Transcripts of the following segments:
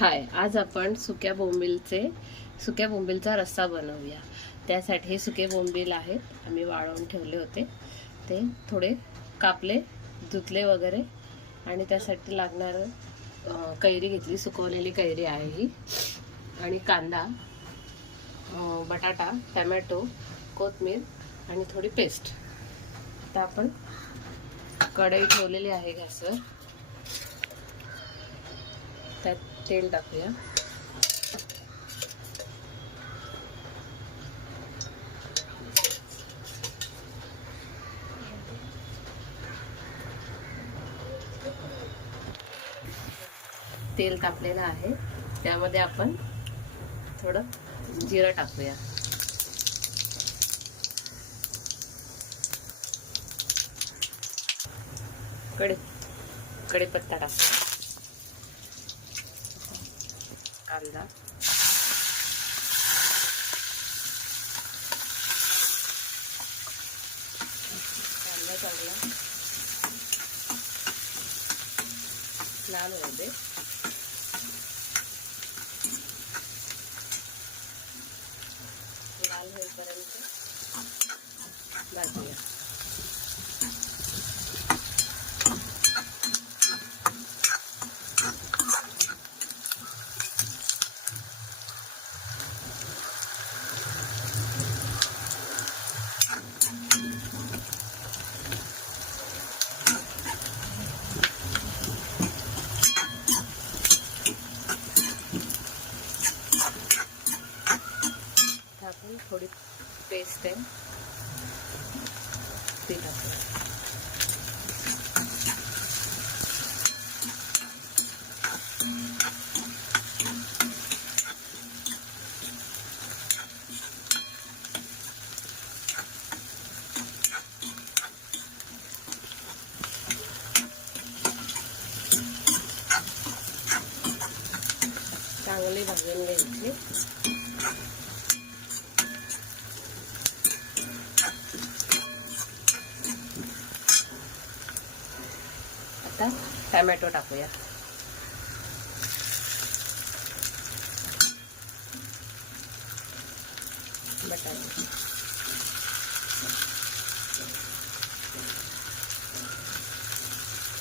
हाय, आज आपण सुक्या बोंबीलचा रस्सा बनवूया। त्यासाठी सुके बोंबील आहेत, आम्ही वाळवून ठेवले होते। ते थोडे कापले, धुतले वगैरे आणि त्यासाठी लागणार कैरी घेतली, सुकवलेली कैरी आहे ही, आणि कांदा, बटाटा, टोमॅटो, कोथिंबीर आणि थोडी पेस्ट। आता आपण कढई ठेवलेली आहे गॅसवर, त्यात तेल टाकूया। तेल तापलेलं आहे, त्यामध्ये आपण थोडं जिरं टाकूया। कढीपत्ता टाकूया, कांदा, चांगला लाल होऊ दे। लाल होईपर्यंत भाजूया। आपण थोडी पेस्ट आहे ती टाकूया। चांगली भाजून घ्यायची। आता टोमॅटो टाकूया। बटाटे,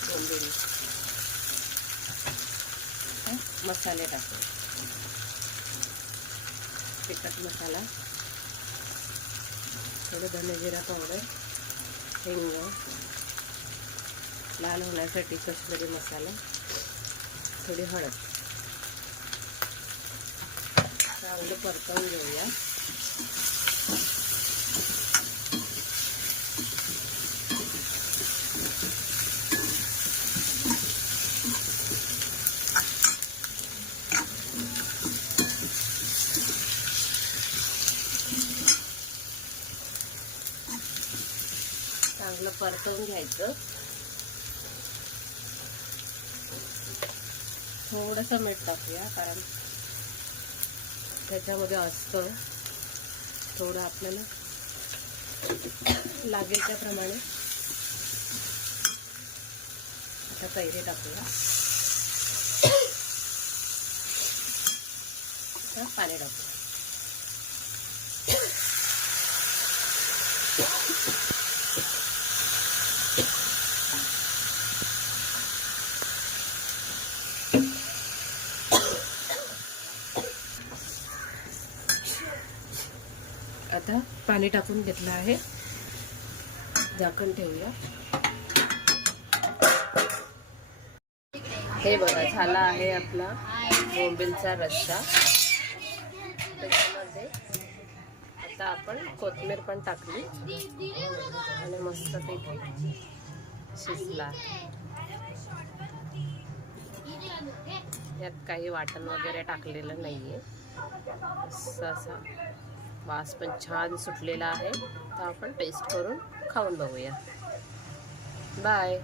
कोथिंबीर, मसाले टाकूया। तिखट मसाला, थोडं धने जिरा पावडर, हिंग, लाल होण्यासाठी कश्मीरी मसाला, थोडी हळद, चांगलं परतवून घेऊया। चांगलं परतवून घ्यायचं। थोडंसं मीठ टाकूया, कारण त्याच्यामध्ये असतं, थोडं आपल्याला लागेल त्याप्रमाणे। आता कैरी टाकूया, आता पाणी टाकूया। आता पाणी टाकून घेतलं आहे, झाकण ठेवूया। हे बघा, झाला आहे आपला बोंबीलचा रस्सा। त्याच्यामध्ये आता आपण कोथिंबीर पण टाकली आणि मस्तपैकी शिजला। यात काही वाटण वगैरे टाकलेलं नाहीये, असा वास पण छान सुटलेला आहे। तर आपण टेस्ट करून खाऊन बघूया। बाय।